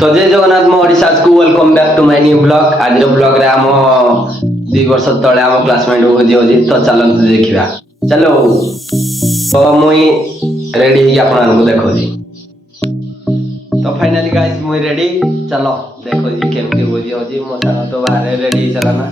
तो जय जगन्नाथ मो ओडिशा को welcome back to my new blog आज ब्लॉग रे आम 2 वर्ष तले आम क्लासमेट भोजी होजी तो चलନ୍ତୁ देखिबा चलो तो मुई रेडी ही आपन को देखो जी तो फाइनली गाइस मुई रेडी चलो देखो जी केमती भोजी होजी मो साथ तो बाहर रेडी चला ना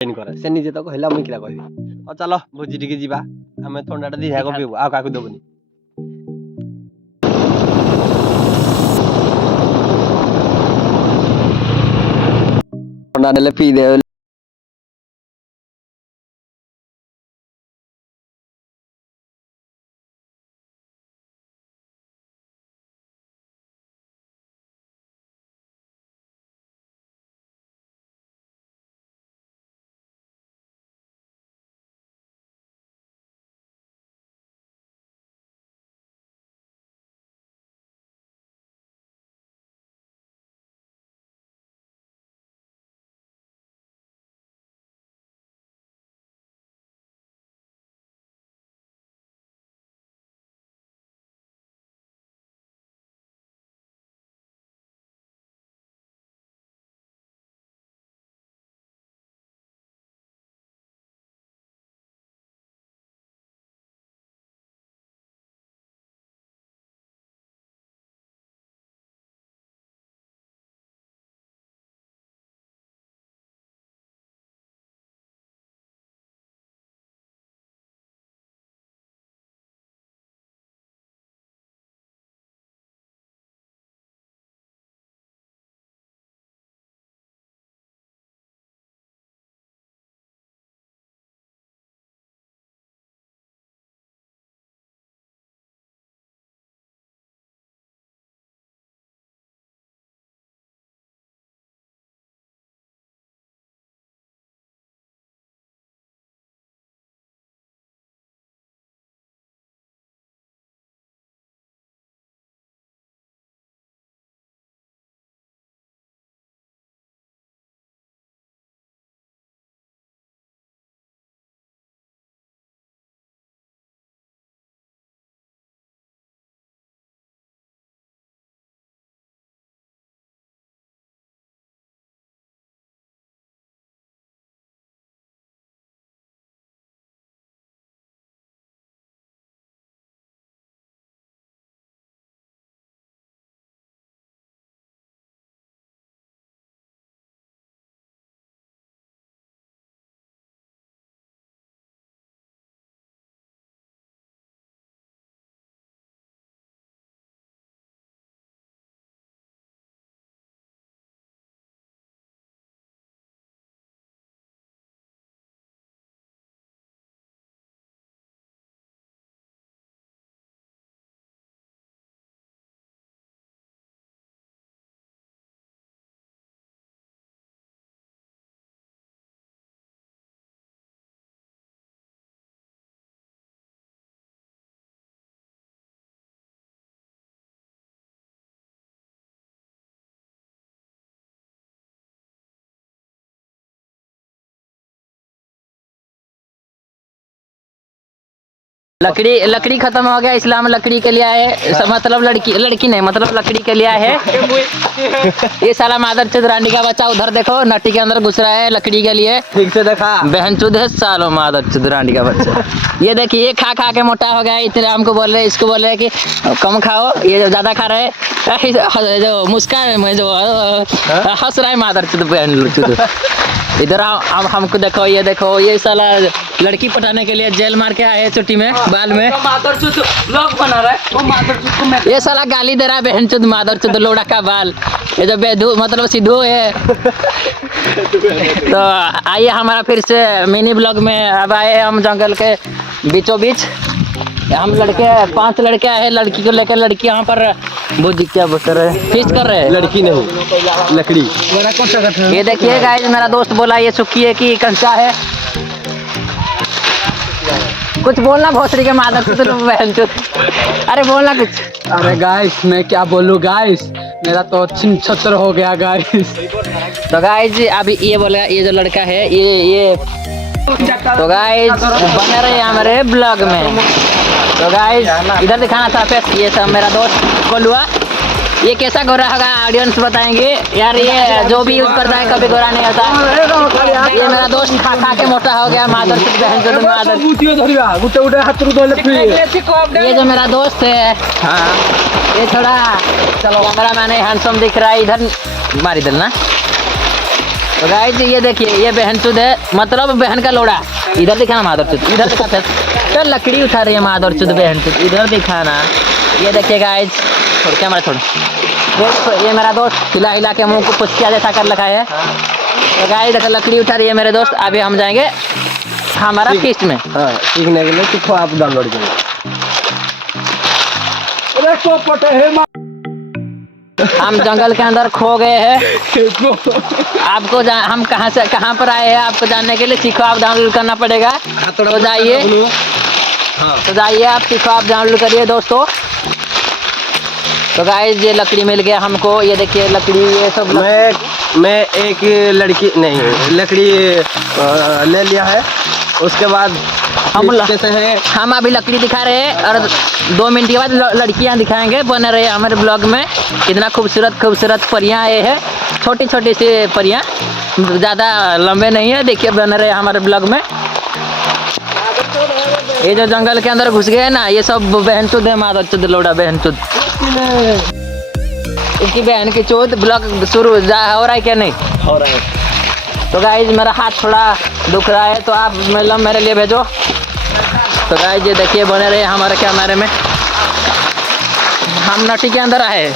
करे से निजे तो कहला मुई किला कहबी और चलो भोजी टिके जीवा हमें थंडाटा दी जाको पीबू आ काकू दबनी थंडा देले पी दे लकड़ी लकड़ी खत्म हो गया, इसलिए हम लकड़ी के लिए आए। मतलब लड़की लड़की नहीं, मतलब लकड़ी के लिए आए है। ये साला मादर चुद रांडी का बच्चा उधर देखो नट्टी के अंदर घुस रहा है लकड़ी के लिए। ठीक से देखा। बहन चुद है सालो मादर चुद रांडी का बच्चा। ये देखिए ये खा खा के मोटा हो गया, इतने हमको बोल रहे, इसको बोल रहे कि कम खाओ, ये ज्यादा खा रहे हैं। जो मुस्कान जो हंस रहा है मादर चुद बहन चुद। इधर अब हमको देखो, ये साला लड़की पटाने के लिए जेल मार के आए हैं छुट्टी में बाल में। ब्लॉग बना रहा है वो मादरचोद को मैं। ये साला गाली दे रहा है बहन चुद मादर चुद लोड़ा का बाल। ये जो बेधु मतलब सिद्धू है। तो आइए हमारा फिर से मिनी ब्लॉग में अब आए हम जंगल के बीचों बीच। हम लड़के 5 लड़के आए हैं, लड़की को लेकर। लड़की यहाँ पर बुद्धि क्या कर रहे हैं, फिश कर रहे हैं। लड़की नहीं लकड़ी। ये देखिए गाइस, मेरा दोस्त बोला ये सुखी है कि कंचा है। कुछ बोलना भोसड़ी के मादर से तो बहन चुद। अरे बोलना कुछ। अरे गाइस मैं क्या बोलूं गाइस, मेरा तो छिन छत्र हो गया गाइस। तो गाइस अभी ये बोला, ये जो लड़का है ये तो गाइस बने रहे हमारे ब्लॉग में। तो गाइस इधर दिखाना था फेस। ये सब मेरा दोस्त कोलुआ। ये कैसा गोरा होगा ऑडियंस बताएंगे यार। ये जो भी यूज करता है कभी गोरा नहीं होता। ये मेरा दोस्त खा खा के मोटा हो गया मादर से बहन चोद मादर। ये जो मेरा दोस्त है, हाँ ये थोड़ा चलो कैमरा मैन हैंडसम दिख रहा है। इधर मारी दल ना। तो गाइस ये देखिए ये बहन चुद है, मतलब बहन का लोड़ा। इधर दिखाना मादर चुद, इधर दिखाते तो लकड़ी उठा रही है मादर चुद बहन चुद। इधर दिखाना। ये देखिए गाइस, थोड़ा कैमरा थोड़ा दोस्त, ये मेरा दोस्त हिला हिला के मुंह को पुचकिया जैसा कर रखा है। तो गाइस देखो लकड़ी उठा रही है मेरे दोस्त। अभी हम जाएंगे हमारा फीस्ट में। हाँ सीखने के लिए सीखो आप डाउनलोड करो। हम जंगल के अंदर खो गए हैं। आपको हम कहाँ से कहाँ पर आए हैं आपको जानने के लिए सीखो आप डाउनलोड करना पड़ेगा। तो जाइए, तो जाइए आप सीखो आप डाउनलोड करिए दोस्तों। तो गाइस ये लकड़ी मिल गया हमको। ये देखिए लकड़ी, ये सब मैं एक लड़की नहीं लकड़ी ले लिया है। उसके बाद हम अभी लकड़ी दिखा रहे हैं और 2 मिनट के बाद लड़कियां दिखाएंगे। बने रहे हमारे ब्लॉग में। कितना खूबसूरत खूबसूरत परियां ये है, छोटी छोटी सी परियां, ज़्यादा लंबे नहीं है। देखिए बने रहे हमारे ब्लॉग में। ये जो जंगल के अंदर घुस गए ना, ये सब बहन चुद है मादर चुद लोड़ा बहन चुद। इसकी बहन की चोद ब्लॉग शुरू हो रहा है क्या? नहीं हो रहा है। तो गाइज मेरा हाथ थोड़ा दुख रहा है, तो आप मतलब मेरे लिए भेजो। तो गाइज ये देखिए बने रहे हमारे कैमरे में। हम नटी के अंदर आए,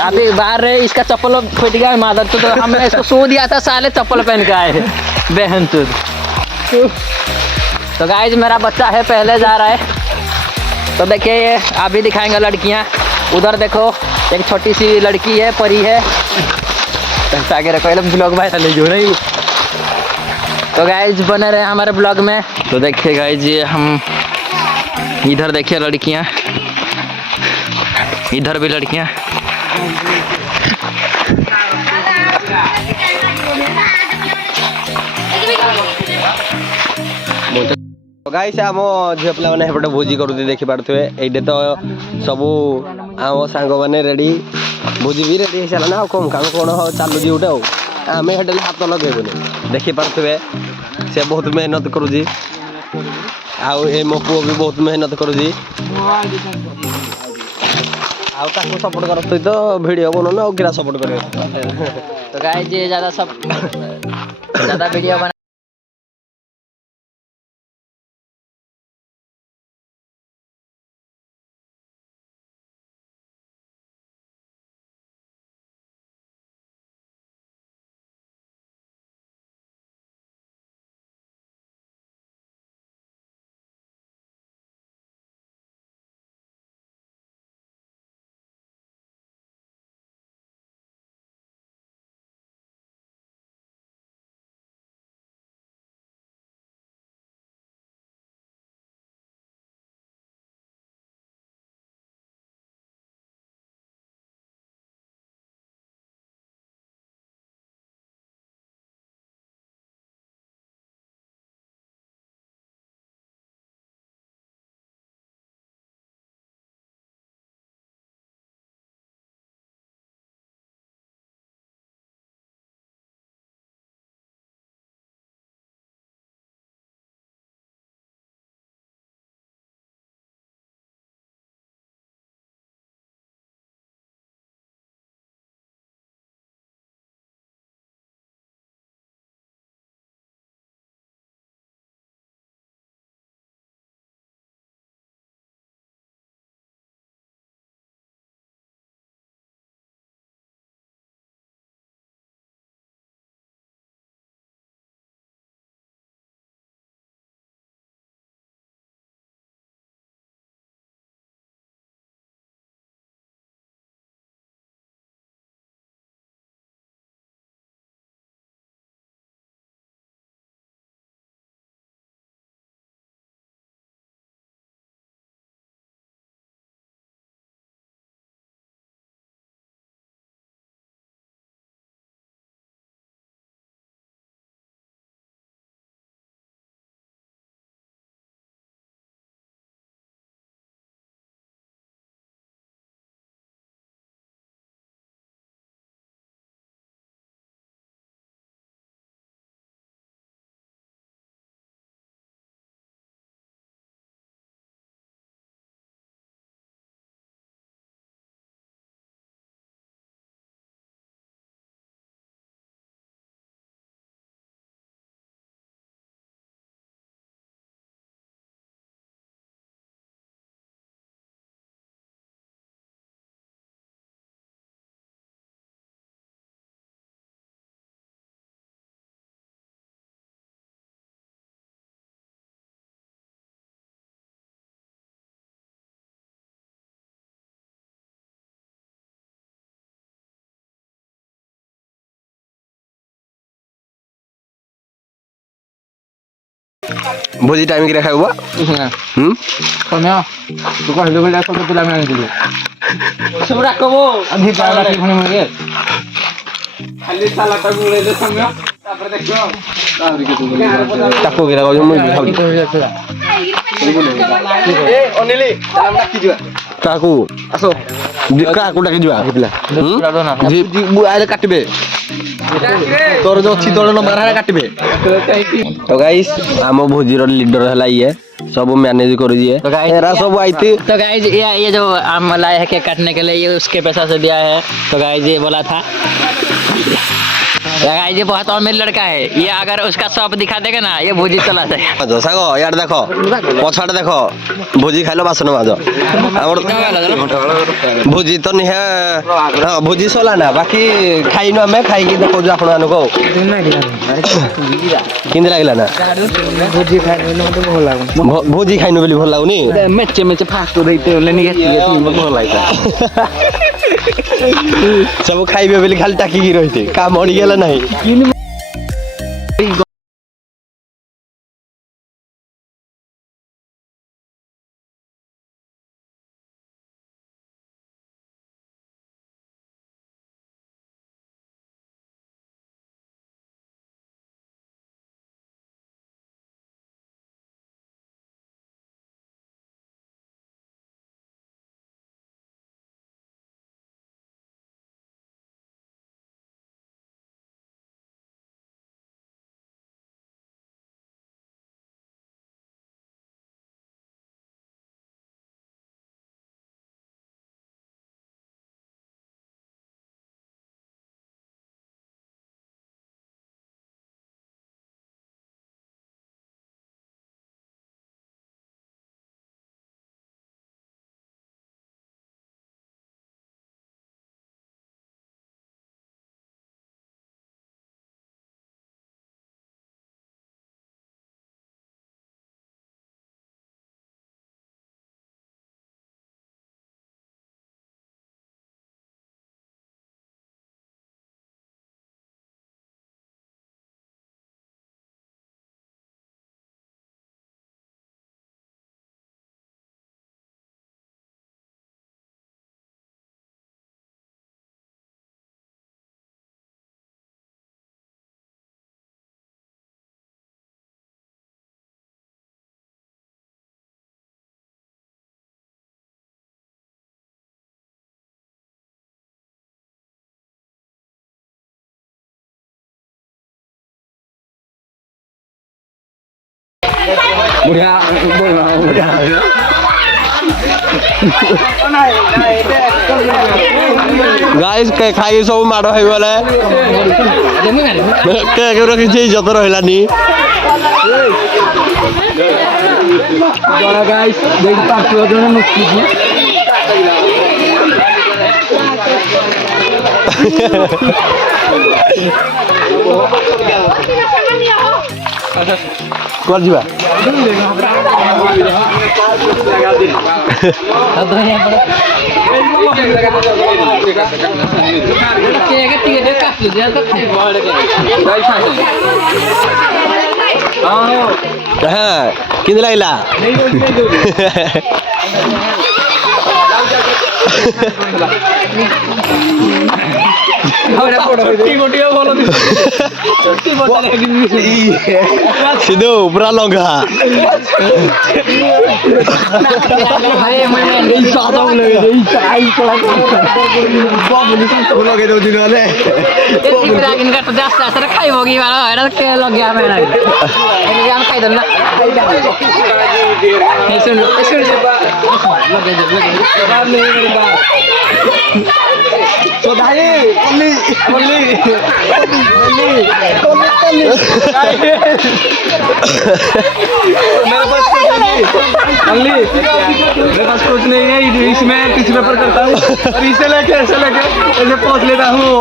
अभी बाहर रहे। इसका चप्पल फट गया मादर चुद। तो हमने इसको सो दिया था, साले चप्पल पहन के आए बहन चुद। तो गाइज मेरा बच्चा है पहले जा रहा है। तो देखिए ये अभी दिखाएंगे लड़कियां। उधर देखो एक छोटी सी लड़की है, परी है। आगे रखो ब्लॉग भाई नहीं जो रही। तो गाइज बने रहे हमारे ब्लॉग में। तो देखिए गाइज ये हम इधर देखिए लड़कियां, इधर भी लड़कियां। गाइस आम झील पिला मैंने हेपटे भोजी करते देखी पारे। ये तो सबू आम सांग मैंने रेडी, भोजी भी रेडी हो सारा कम काम कौन चलुची गोटे आम हेटे हाथ लगेबुनि। देखी पारे से बहुत मेहनत करुँच। मो पुओ भी बहुत मेहनत करुँच। सपोर्ट कर तो वीडियो बना कि सपोर्ट कर। तो गाइस ये ज़्यादा वीडियो बना भोजी टाइम की खाइबो समय तू कहलु बोले सब पिला में आनिदिले सब राखबो अभी पाला की भणी मगे खाली साला का गुले दे समय तापर देखो ताको गिरा मुई खाउची ए अनिली हम डाकी जिवा काकू आसो काकू डाकी जिवा पिला जी मु आले काटबे तोर जो अछि तोर नंबर हारे काटबे तो गाइस हम भोजी रो लीडर हला ये सब मैनेज कर दिए एरा सब आइते तो गाइज ये जो आम लाया है केक काटने के लिए ये उसके पैसा से दिया है। तो गाइज ये बोला था गाइज ये बहुत अमीर लड़का है, ये अगर उसका शॉप दिखा देगा ना ये भोजी चला जाएगा। जो सागो यार देखो पछाड़ देखो भोजी खाइलो बासन माजो हमर भोजी तो नहीं है भोजी सोला ना बाकी खाइनो हमें खाई की देखो जो आपण मानको किंद लागला ना भोजी खाने में तो भल लागो भोजी खाइनो बेली भल लागुनी मेचे मेचे फास्ट देते ले नि गेती भल लागता सब खाइबे बेली खाली टाकी की रहिते काम अड़ी गेला नहीं बढ़िया गाइस के खाई सब माड़ हो गले के के रखी जत रहलानी जरा गाइस देख पाछो जने मुक्ति जी कर जीवा हां किंद लागला सिद्धू पूरा लंगा खाई होगी लग गया खाई दो ना तो भाई ओनली मेरे पास कुछ नहीं है इसमें टिश्यू पेपर करता हूँ और इसे लेके ऐसे पहुँच लेता हूँ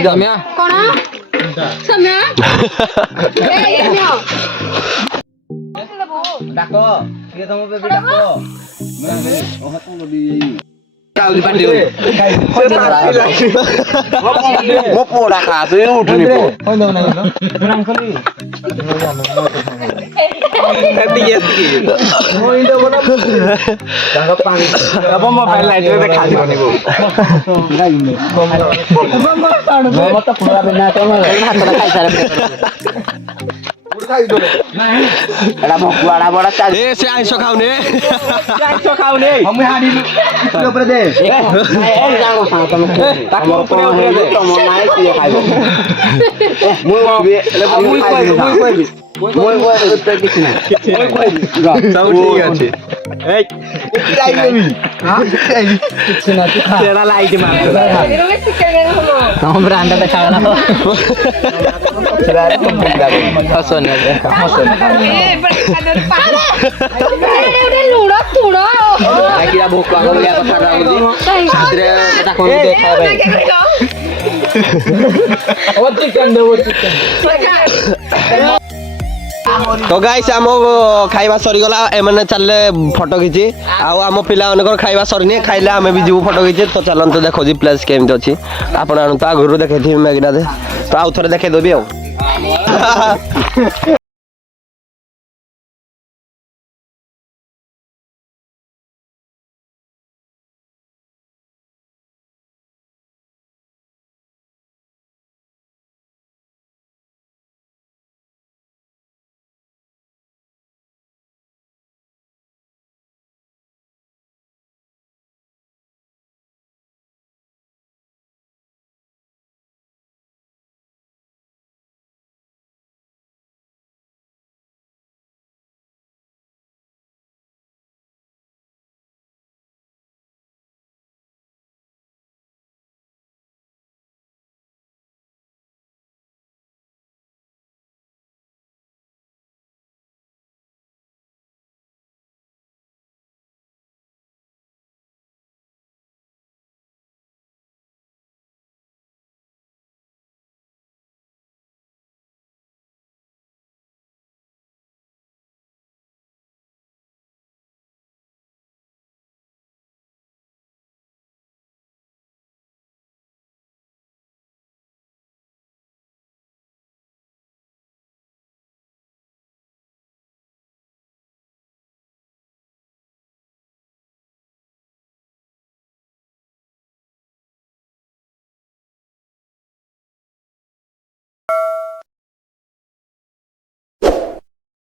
ସମୟ କଣ ସମୟ ଡାକ କିଏ ତମ ବେବି ଡାକ କାଉଲି ପାଟି ମୋ ପୋଡା ଖା ତୁ ଉଠୁନି ମୋବାଇଲ ଲାଇଟ୍ ରେ ଦେଖାଯିବନି ଭାତଟା ଖାଇସାରା ଏଟା ଭକୁଆଡା ବଡା ଚାଲି ଏ ସେ ଆଇଁଷ ଖାଉନି ମୁଁ ହାଣିଲୁ ଉପରେ ଦେ ସବୁ ଠିକ ଅଛି ତମ ବ୍ରାଣ୍ଡ ଦେଖାଗଲା ହସନି ଲୁଣ ତୁଣ ଭୋକ ଭଳିଆ କଥା ତ ଗାଇସ୍ ଆମ ଖାଇବା ସରିଗଲା ଏମାନେ ଚାଲିଲେ ଫଟୋ ଖିଚି ଆଉ ଆମ ପିଲାମାନଙ୍କର ଖାଇବା ସରିନି ଖାଇଲେ ଆମେ ବି ଯିବୁ ଫଟୋ ଖିଚି ତ ଚାଲନ୍ତୁ ଦେଖଉଛି ପ୍ଲେସ୍ କେମିତି ଅଛି ଆପଣ ତ ଆଗରୁ ଦେଖେଇଥିବେ ମ୍ୟାଗିନା ତ ଆଉ ଥରେ ଦେଖେଇଦେବି ଆଉ